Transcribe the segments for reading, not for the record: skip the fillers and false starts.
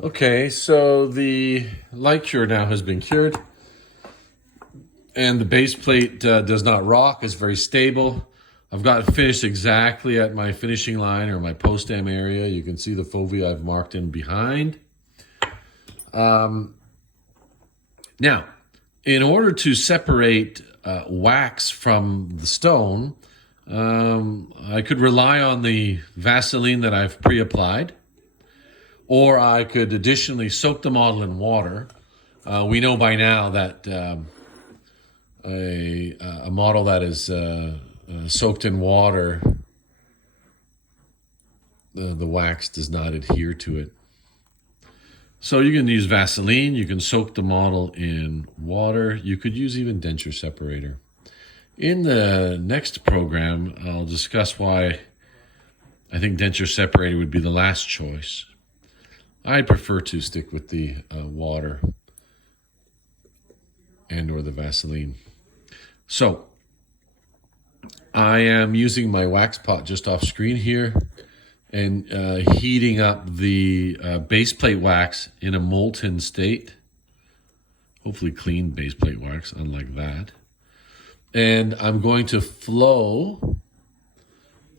Okay, so the light cure now has been cured, and the base plate does not rock. It's very stable. I've got it finished exactly at my finishing line or my post-am area. You can see the fovea I've marked in behind. Now, in order to separate wax from the stone, I could rely on the Vaseline that I've pre-applied, or I could additionally soak the model in water. We know by now that a model that is soaked in water, the wax does not adhere to it. So you can use Vaseline, you can soak the model in water, you could use even denture separator. In the next program, I'll discuss why I think denture separator would be the last choice. I prefer to stick with the water and or the Vaseline. So I am using my wax pot just off screen here and heating up the base plate wax in a molten state. Hopefully clean base plate wax, unlike that. And I'm going to flow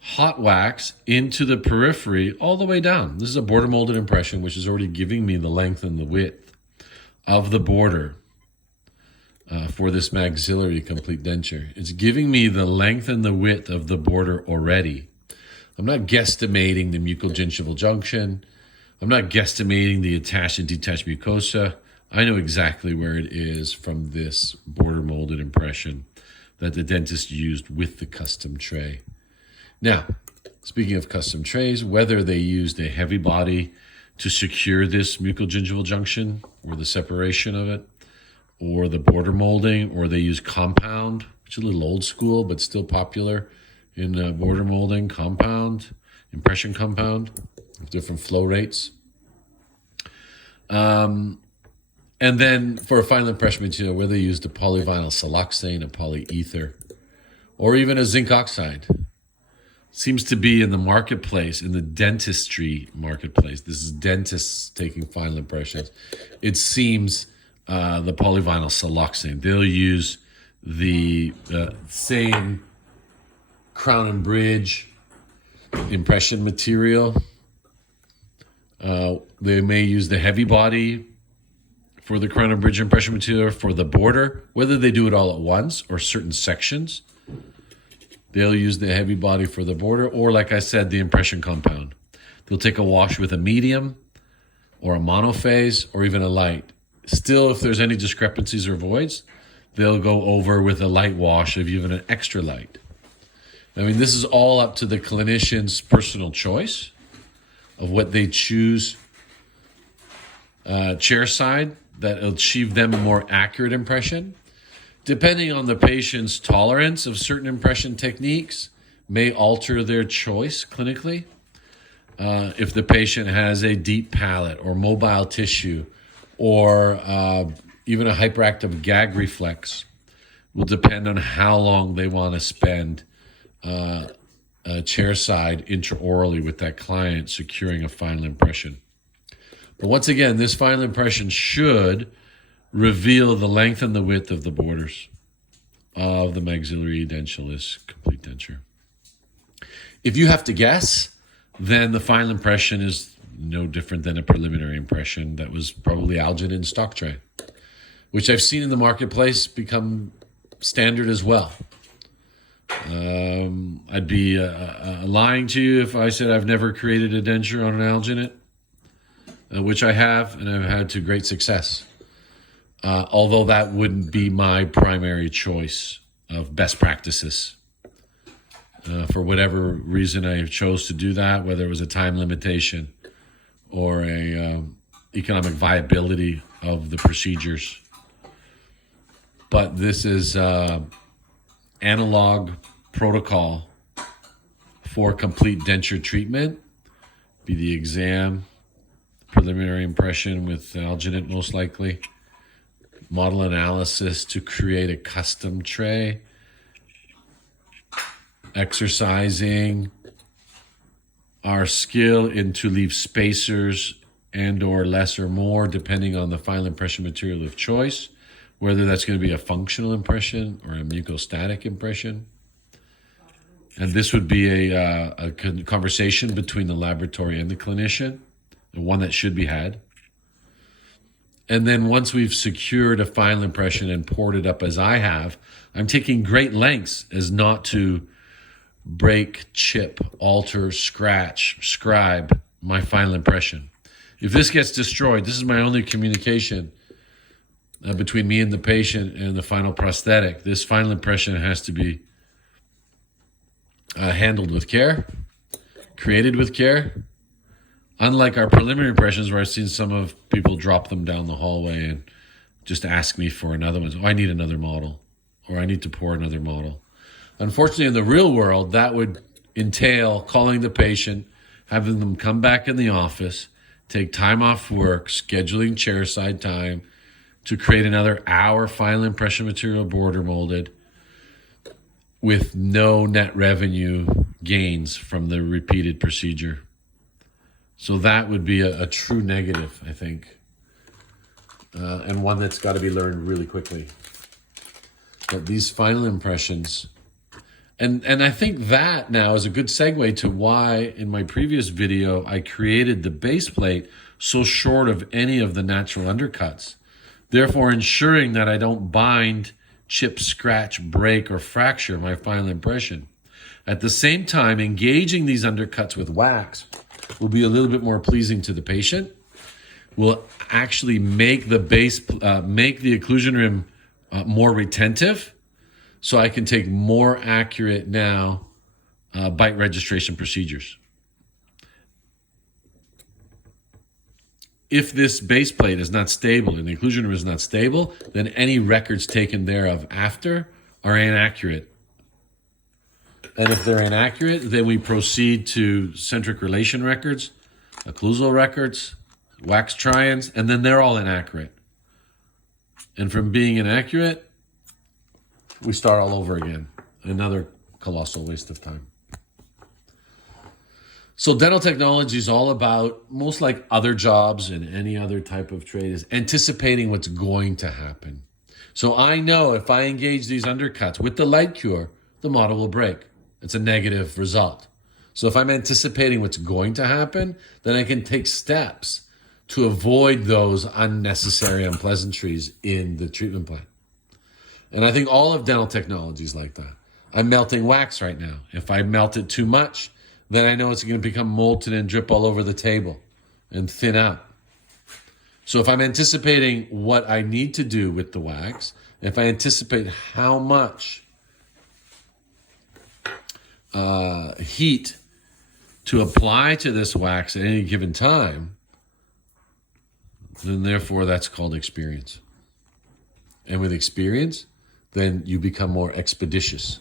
hot wax into the periphery all the way down. This is a border molded impression, which is already giving me the length and the width of the border for this maxillary complete denture. It's giving me the length and the width of the border already. I'm not guesstimating the mucogingival junction. I'm not guesstimating the attached and detached mucosa. I know exactly where it is from this border molded impression that the dentist used with the custom tray. Now, speaking of custom trays, whether they used a heavy body to secure this mucogingival junction or the separation of it, or the border molding, or they use compound, which is a little old school, but still popular in border molding, compound, impression compound, with different flow rates. And then for a final impression material, whether they used a polyvinyl siloxane, a polyether, or even a zinc oxide, seems to be in the marketplace, in the dentistry marketplace. This is dentists taking final impressions. It seems the polyvinyl siloxane. They'll use the same crown and bridge impression material. They may use the heavy body for the crown and bridge impression material for the border, whether they do it all at once or certain sections. They'll use the heavy body for the border, or like I said, the impression compound. They'll take a wash with a medium or a monophase or even a light. Still, if there's any discrepancies or voids, they'll go over with a light wash of even an extra light. I mean, this is all up to the clinician's personal choice of what they choose chair side that will achieve them a more accurate impression. Depending on the patient's tolerance of certain impression techniques, may alter their choice clinically. If the patient has a deep palate or mobile tissue, or even a hyperactive gag reflex, will depend on how long they want to spend chair side intraorally with that client securing a final impression. But once again, this final impression should reveal the length and the width of the borders of the maxillary edentulous complete denture. If you have to guess, then the final impression is no different than a preliminary impression that was probably alginate stock tray, which I've seen in the marketplace become standard as well. I'd be lying to you if I said I've never created a denture on an alginate, which I have, and I've had to great success. Although that wouldn't be my primary choice of best practices. For whatever reason I chose to do that, whether it was a time limitation or a economic viability of the procedures. But this is analog protocol for complete denture treatment. Be the exam, preliminary impression with alginate most likely, model analysis to create a custom tray, exercising our skill in to leave spacers and or less or more depending on the final impression material of choice, whether that's going to be a functional impression or a mucostatic impression. And this would be a conversation between the laboratory and the clinician, the one that should be had. And then once we've secured a final impression and poured it up as I have, I'm taking great lengths as not to break, chip, alter, scratch, scribe my final impression. If this gets destroyed, this is my only communication between me and the patient and the final prosthetic. This final impression has to be handled with care, created with care. Unlike our preliminary impressions where I've seen some of people drop them down the hallway and just ask me for another one. Oh, I need another model, or I need to pour another model. Unfortunately, in the real world, that would entail calling the patient, having them come back in the office, take time off work, scheduling chairside time to create another hour final impression material border molded with no net revenue gains from the repeated procedure. So that would be a true negative, I think, and one that's got to be learned really quickly. But these final impressions, and I think that now is a good segue to why in my previous video I created the base plate so short of any of the natural undercuts, therefore ensuring that I don't bind, chip, scratch, break, or fracture my final impression. At the same time, engaging these undercuts with wax will be a little bit more pleasing to the patient, will actually make the occlusion rim more retentive, so I can take more accurate now bite registration procedures. If this base plate is not stable and the occlusion rim is not stable, then any records taken thereof after are inaccurate. And if they're inaccurate, then we proceed to centric relation records, occlusal records, wax try-ins, and then they're all inaccurate. And from being inaccurate, we start all over again. Another colossal waste of time. So dental technology is all about, most like other jobs and any other type of trade, is anticipating what's going to happen. So I know if I engage these undercuts with the light cure, the model will break. It's a negative result. So if I'm anticipating what's going to happen, then I can take steps to avoid those unnecessary unpleasantries in the treatment plan. And I think all of dental technology is like that. I'm melting wax right now. If I melt it too much, then I know it's going to become molten and drip all over the table and thin out. So if I'm anticipating what I need to do with the wax, if I anticipate how much heat to apply to this wax at any given time, then therefore that's called experience. And with experience, then you become more expeditious.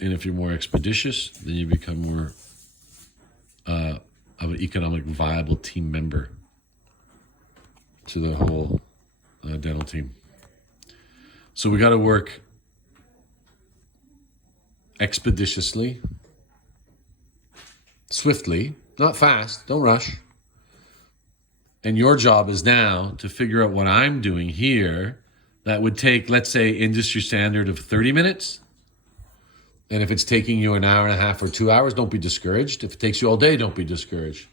And if you're more expeditious, then you become more of an economic viable team member to the whole dental team. So we got to work expeditiously, swiftly, not fast, don't rush. And your job is now to figure out what I'm doing here that would take, let's say, industry standard of 30 minutes. And if it's taking you an hour and a half or 2 hours, don't be discouraged. If it takes you all day, don't be discouraged.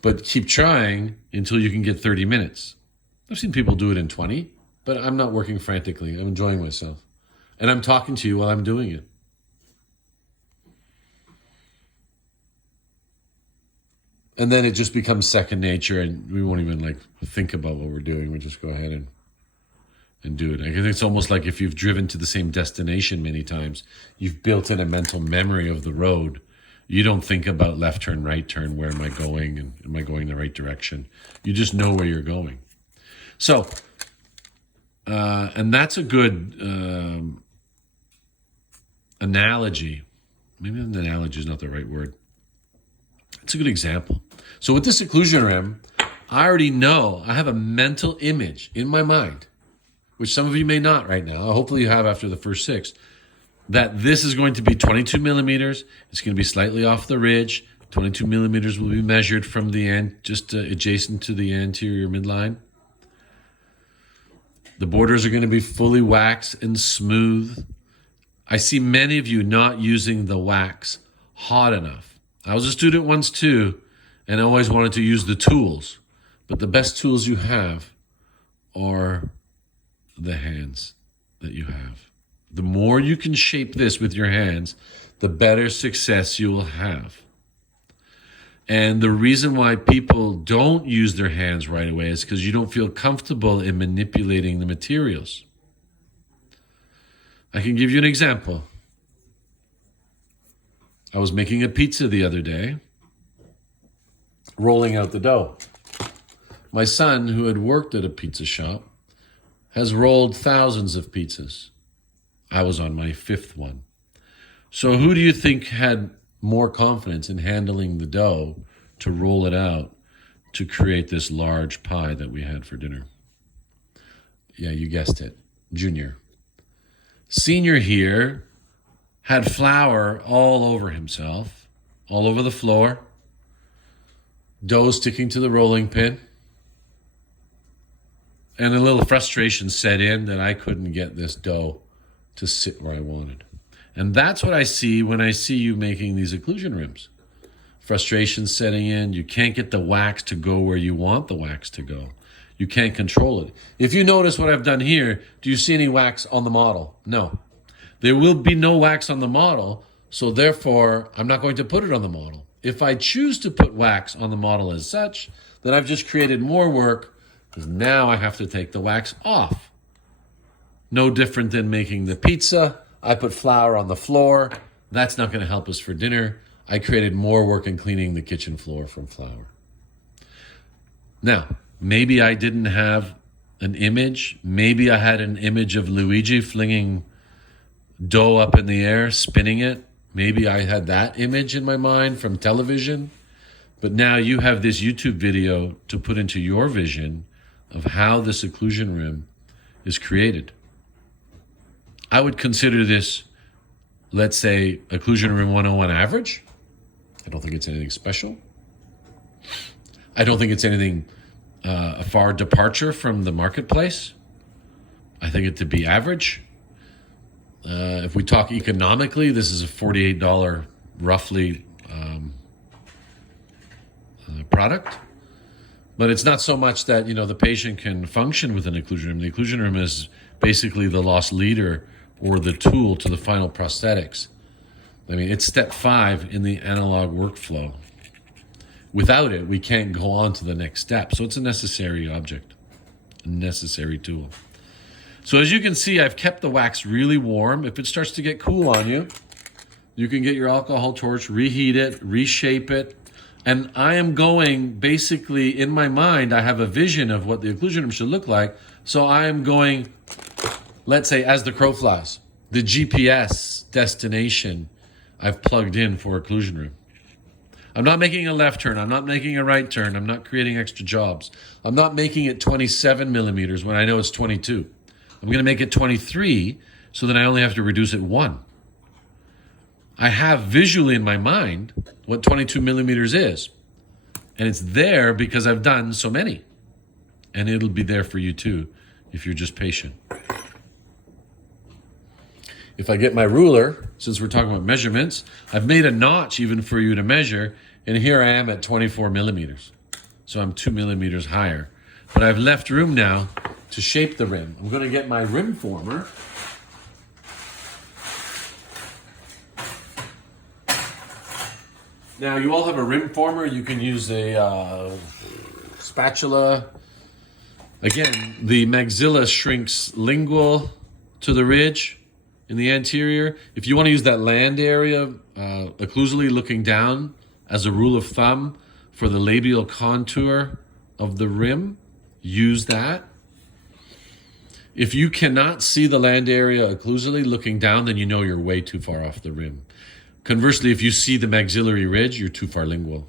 But keep trying until you can get 30 minutes. I've seen people do it in 20, but I'm not working frantically. I'm enjoying myself. And I'm talking to you while I'm doing it. And then it just becomes second nature, and we won't even think about what we're doing. We just go ahead and do it. I think it's almost like if you've driven to the same destination many times, you've built in a mental memory of the road. You don't think about left turn, right turn, where am I going, and am I going the right direction? You just know where you're going. So, and that's a good analogy. Maybe an analogy is not the right word. It's a good example. So with this occlusion rim, I already know, I have a mental image in my mind, which some of you may not right now. Hopefully you have after the first 6, that this is going to be 22 millimeters. It's going to be slightly off the ridge, 22 millimeters will be measured from the end, just adjacent to the anterior midline. The borders are going to be fully waxed and smooth. I see many of you not using the wax hot enough. I was a student once too, and I always wanted to use the tools. But the best tools you have are the hands that you have. The more you can shape this with your hands, the better success you will have. And the reason why people don't use their hands right away is because you don't feel comfortable in manipulating the materials. I can give you an example. I was making a pizza the other day, rolling out the dough. My son, who had worked at a pizza shop, has rolled thousands of pizzas. I was on my 5th one. So who do you think had more confidence in handling the dough to roll it out to create this large pie that we had for dinner? Yeah, you guessed it, Junior. Senior here had flour all over himself, all over the floor, dough sticking to the rolling pin, and a little frustration set in that I couldn't get this dough to sit where I wanted. And that's what I see when I see you making these occlusion rims. Frustration setting in. You can't get the wax to go where you want the wax to go. You can't control it. If you notice what I've done here, do you see any wax on the model? No. There will be no wax on the model, so therefore I'm not going to put it on the model. If I choose to put wax on the model as such, then I've just created more work because now I have to take the wax off. No different than making the pizza. I put flour on the floor. That's not going to help us for dinner. I created more work in cleaning the kitchen floor from flour. Now, maybe I didn't have an image. Maybe I had an image of Luigi flinging dough up in the air, spinning it. Maybe I had that image in my mind from television. But now you have this YouTube video to put into your vision of how this occlusion rim is created. I would consider this, let's say, Occlusion Rim 101 average. I don't think it's anything special. I don't think it's anything a far departure from the marketplace. I think it to be average. If we talk economically, this is a $48 roughly product. But it's not so much that, the patient can function with an occlusion rim. The occlusion rim is basically the loss leader or the tool to the final prosthetics. I mean, it's step 5 in the analog workflow. Without it, we can't go on to the next step. So it's a necessary object, a necessary tool. So as you can see, I've kept the wax really warm. If it starts to get cool on you, you can get your alcohol torch, reheat it, reshape it. And I am going, basically, in my mind, I have a vision of what the occlusion rim should look like. So I am going, let's say, as the crow flies, the GPS destination I've plugged in for occlusion rim. I'm not making a left turn. I'm not making a right turn. I'm not creating extra jobs. I'm not making it 27 millimeters when I know it's 22. I'm going to make it 23 so that I only have to reduce it 1. I have visually in my mind what 22 millimeters is. And it's there because I've done so many. And it'll be there for you too if you're just patient. If I get my ruler, since we're talking about measurements, I've made a notch even for you to measure. And here I am at 24 millimeters. So I'm 2 millimeters higher. But I've left room now to shape the rim. I'm going to get my rim former. Now, you all have a rim former. You can use a spatula. Again, the maxilla shrinks lingual to the ridge in the anterior. If you want to use that land area, occlusally looking down as a rule of thumb for the labial contour of the rim, use that. If you cannot see the land area occlusally looking down, then you know you're way too far off the rim. Conversely, if you see the maxillary ridge, you're too far lingual.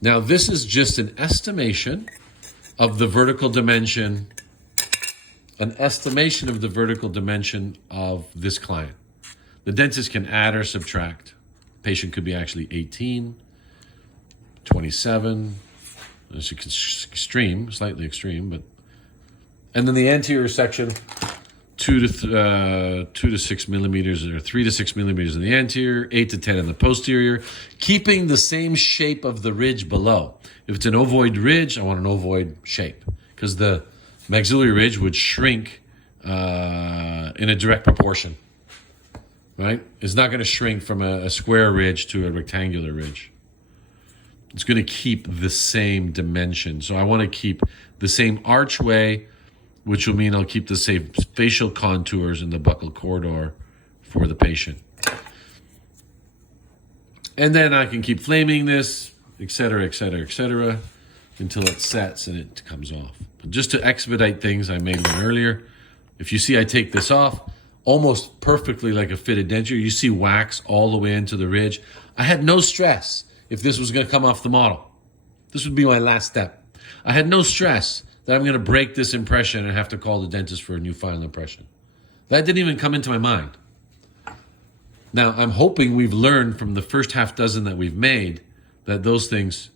Now, this is just an estimation of the vertical dimension, of this client. The dentist can add or subtract. Patient could be actually 18, 27. It's extreme, slightly extreme, but. And then the anterior section, 2 to 6 millimeters, or 3 to 6 millimeters in the anterior, 8 to 10 in the posterior, keeping the same shape of the ridge below. If it's an ovoid ridge, I want an ovoid shape, because the maxillary ridge would shrink in a direct proportion, right? It's not going to shrink from a square ridge to a rectangular ridge. It's going to keep the same dimension. So I want to keep the same archway, which will mean I'll keep the same facial contours in the buccal corridor for the patient. And then I can keep flaming this, et cetera, until it sets and it comes off. But just to expedite things, I made one earlier. If you see I take this off, almost perfectly like a fitted denture, you see wax all the way into the ridge. I had no stress if this was going to come off the model. This would be my last step. I had no stress that I'm going to break this impression and have to call the dentist for a new final impression. That didn't even come into my mind. Now, I'm hoping we've learned from the first half dozen that we've made that those things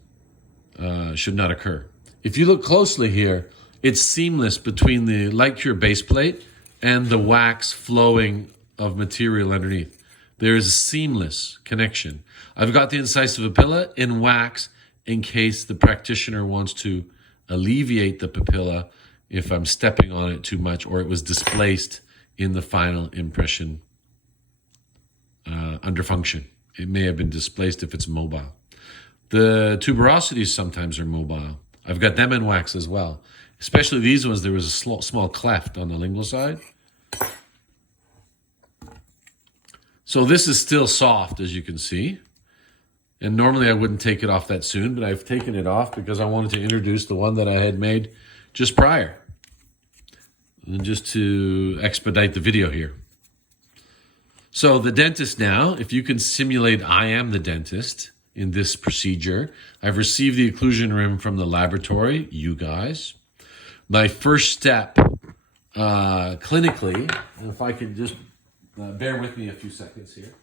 should not occur. If you look closely here, it's seamless between the light cure base plate and the wax flowing of material underneath. There is a seamless connection. I've got the incisive papilla in wax in case the practitioner wants to alleviate the papilla if I'm stepping on it too much or it was displaced in the final impression under function. It may have been displaced if it's mobile. The tuberosities sometimes are mobile. I've got them in wax as well. Especially these ones, there was a small cleft on the lingual side. So this is still soft, as you can see. And normally I wouldn't take it off that soon, but I've taken it off because I wanted to introduce the one that I had made just prior. And just to expedite the video here. So the dentist now, if you can simulate I am the dentist in this procedure. I've received the occlusion rim from the laboratory, you guys. My first step clinically, and if I could just bear with me a few seconds here.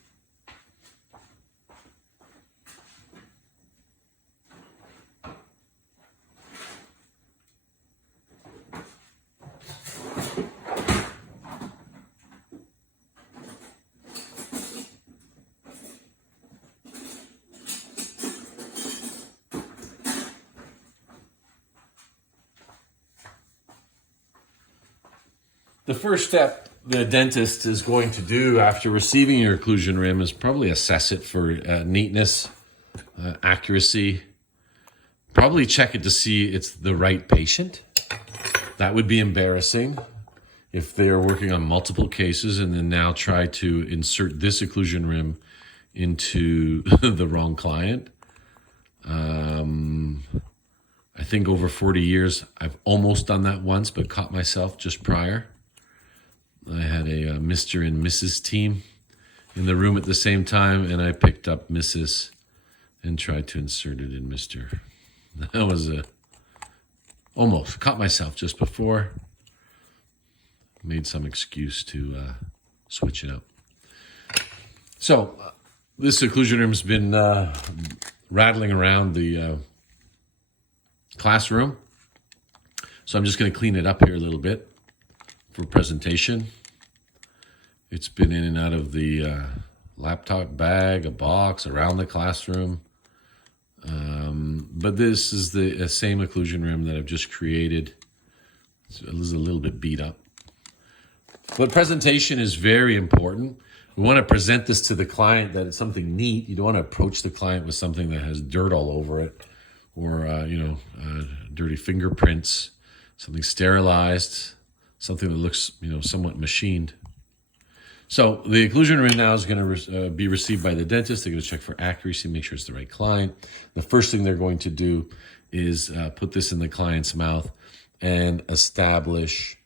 The first step the dentist is going to do after receiving your occlusion rim is probably assess it for neatness, accuracy. Probably check it to see it's the right patient. That would be embarrassing if they're working on multiple cases and then now try to insert this occlusion rim into the wrong client. I think over 40 years, I've almost done that once, but caught myself just prior. I had a Mr. and Mrs. team in the room at the same time, and I picked up Mrs. and tried to insert it in Mr. That was almost caught myself just before. Made some excuse to switch it up. So this occlusion rim's been rattling around the classroom. So I'm just going to clean it up here a little bit for presentation. It's been in and out of the laptop bag, a box, around the classroom. But this is the same occlusion rim that I've just created. So it is a little bit beat up. But presentation is very important. We want to present this to the client that it's something neat. You don't want to approach the client with something that has dirt all over it or, dirty fingerprints, something sterilized, something that looks, somewhat machined. So the occlusion rim now is going to be received by the dentist. They're going to check for accuracy, make sure it's the right client. The first thing they're going to do is put this in the client's mouth and establish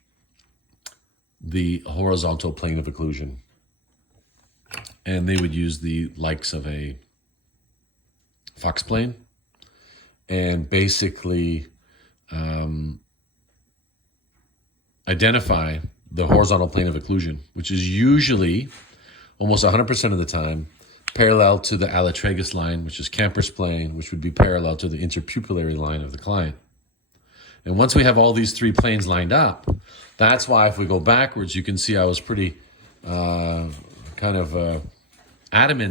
the horizontal plane of occlusion. And they would use the likes of a Fox plane and basically identify the horizontal plane of occlusion, which is usually almost 100% of the time, parallel to the allotragus line, which is Camper's plane, which would be parallel to the interpupillary line of the client. And once we have all these three planes lined up, that's why if we go backwards, you can see I was pretty adamant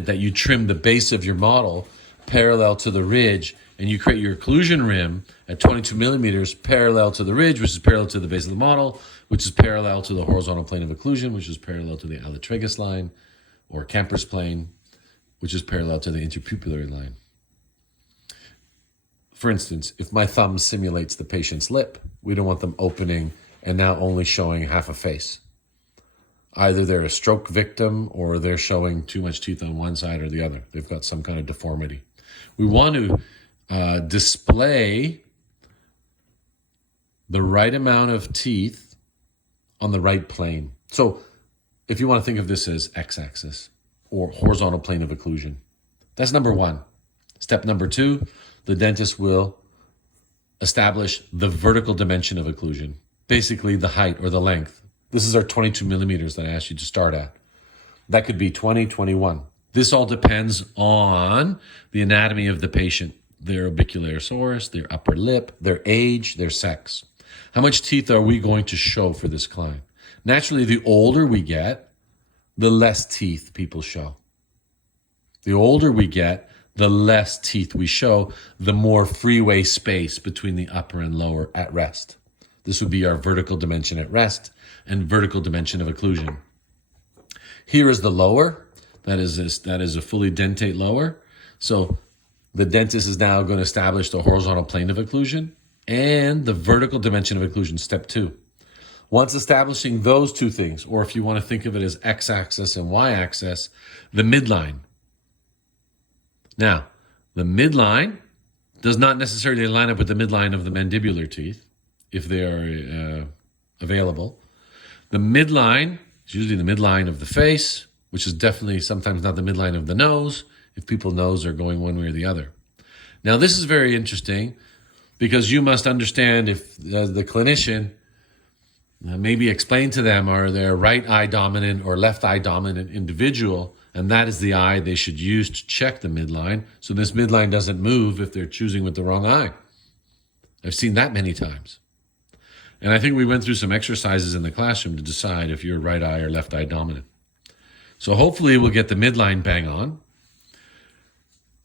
that you trim the base of your model parallel to the ridge, and you create your occlusion rim at 22 millimeters parallel to the ridge, which is parallel to the base of the model, which is parallel to the horizontal plane of occlusion, which is parallel to the allotragus line, or Camper's plane, which is parallel to the interpupillary line. For instance, if my thumb simulates the patient's lip, we don't want them opening and now only showing half a face. Either they're a stroke victim or they're showing too much teeth on one side or the other. They've got some kind of deformity. We want to display the right amount of teeth on the right plane. So if you want to think of this as x-axis or horizontal plane of occlusion, that's number one. Step number two, the dentist will establish the vertical dimension of occlusion, basically the height or the length. This is our 22 millimeters that I asked you to start at. That could be 20, 21. This all depends on the anatomy of the patient, their orbicularis, their upper lip, their age, their sex. How much teeth are we going to show for this client? Naturally, the older we get, the less teeth people show. The older we get, the less teeth we show, the more freeway space between the upper and lower at rest. This would be our vertical dimension at rest and vertical dimension of occlusion. Here is the lower. That is a fully dentate lower. So the dentist is now going to establish the horizontal plane of occlusion and the vertical dimension of occlusion, step two. Once establishing those two things, or if you want to think of it as x-axis and y-axis, the midline. Now, the midline does not necessarily line up with the midline of the mandibular teeth, if they are available. The midline is usually the midline of the face, which is definitely sometimes not the midline of the nose, if people's nose are going one way or the other. Now, this is very interesting because you must understand if the clinician maybe explain to them, are they a right eye dominant or left eye dominant individual, and that is the eye they should use to check the midline, so this midline doesn't move if they're choosing with the wrong eye. I've seen that many times. And I think we went through some exercises in the classroom to decide if you're right eye or left eye dominant. So hopefully we'll get the midline bang on.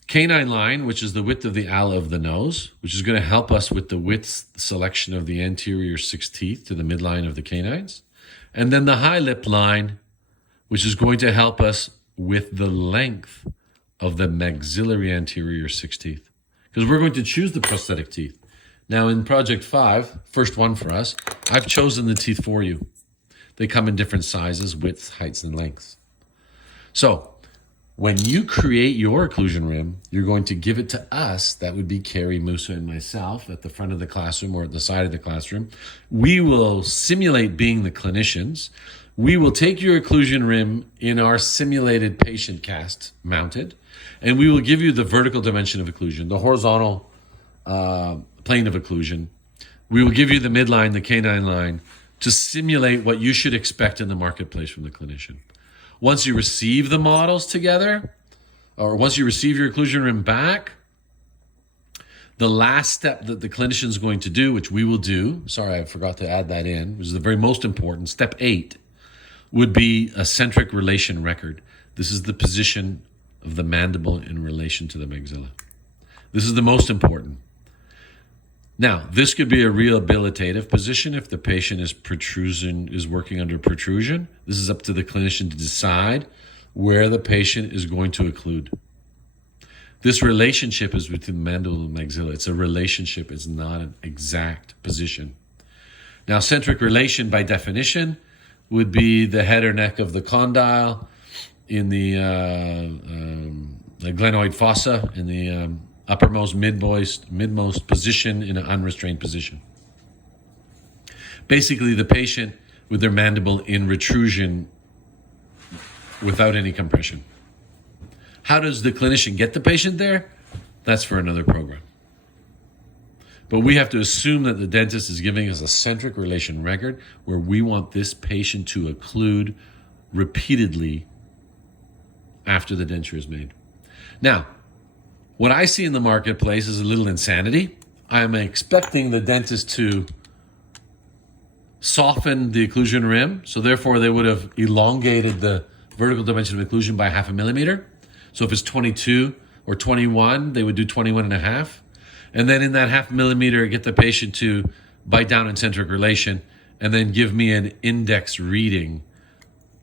Canine line, which is the width of the ala of the nose, which is going to help us with the width selection of the anterior 6 teeth to the midline of the canines. And then the high lip line, which is going to help us with the length of the maxillary anterior 6 teeth. Because we're going to choose the prosthetic teeth. Now in Project 5, first one for us, I've chosen the teeth for you. They come in different sizes, widths, heights, and lengths. So when you create your occlusion rim, you're going to give it to us. That would be Carrie, Musa, and myself at the front of the classroom or at the side of the classroom. We will simulate being the clinicians. We will take your occlusion rim in our simulated patient cast mounted, and we will give you the vertical dimension of occlusion, the horizontal plane of occlusion. We will give you the midline, the canine line, to simulate what you should expect in the marketplace from the clinician. Once you receive the models together, or once you receive your occlusion rim back, the last step that the clinician is going to do, which we will do, sorry, I forgot to add that in, which is the very most important, step 8, would be a centric relation record. This is the position of the mandible in relation to the maxilla. This is the most important. Now, this could be a rehabilitative position if the patient is working under protrusion. This is up to the clinician to decide where the patient is going to occlude. This relationship is between the mandible and maxilla. It's a relationship. It's not an exact position. Now, centric relation by definition would be the head or neck of the condyle in the glenoid fossa, in the uppermost, midmost position in an unrestrained position. Basically, the patient with their mandible in retrusion without any compression. How does the clinician get the patient there? That's for another program. But we have to assume that the dentist is giving us a centric relation record where we want this patient to occlude repeatedly after the denture is made. Now, what I see in the marketplace is a little insanity. I'm expecting the dentist to soften the occlusion rim, so therefore they would have elongated the vertical dimension of occlusion by 0.5 millimeter. So if it's 22 or 21, they would do 21.5. And then in that 0.5 millimeter, get the patient to bite down in centric relation and then give me an index reading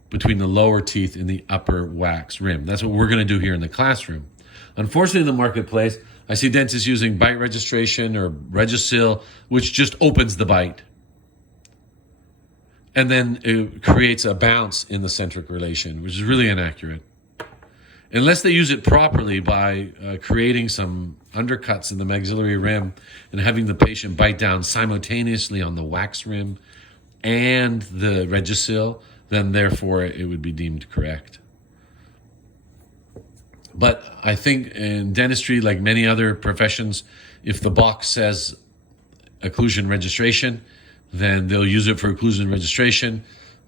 between the lower teeth and the upper wax rim. That's what we're going to do here in the classroom. Unfortunately, in the marketplace, I see dentists using bite registration or Regisil, which just opens the bite. And then it creates a bounce in the centric relation, which is really inaccurate. Unless they use it properly by creating some undercuts in the maxillary rim and having the patient bite down simultaneously on the wax rim and the Regisil, then therefore it would be deemed correct. But I think in dentistry, like many other professions, if the box says occlusion registration, then they'll use it for occlusion registration,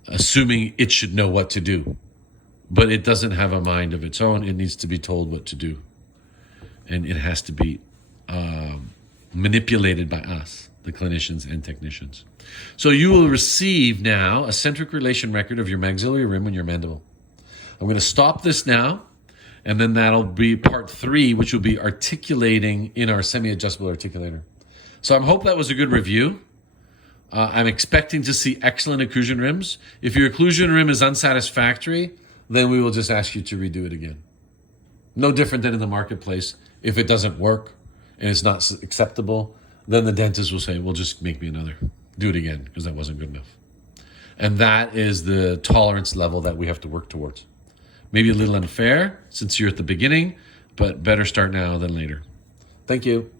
assuming it should know what to do. But it doesn't have a mind of its own. It needs to be told what to do. And it has to be manipulated by us, the clinicians and technicians. So you will receive now a centric relation record of your maxillary rim and your mandible. I'm going to stop this now, and then that'll be part 3, which will be articulating in our semi-adjustable articulator. So I hope that was a good review. I'm expecting to see excellent occlusion rims. If your occlusion rim is unsatisfactory, then we will just ask you to redo it again. No different than in the marketplace. If it doesn't work and it's not acceptable, then the dentist will say, well, just make me another. Do it again, because that wasn't good enough. And that is the tolerance level that we have to work towards. Maybe a little unfair since you're at the beginning, but better start now than later. Thank you.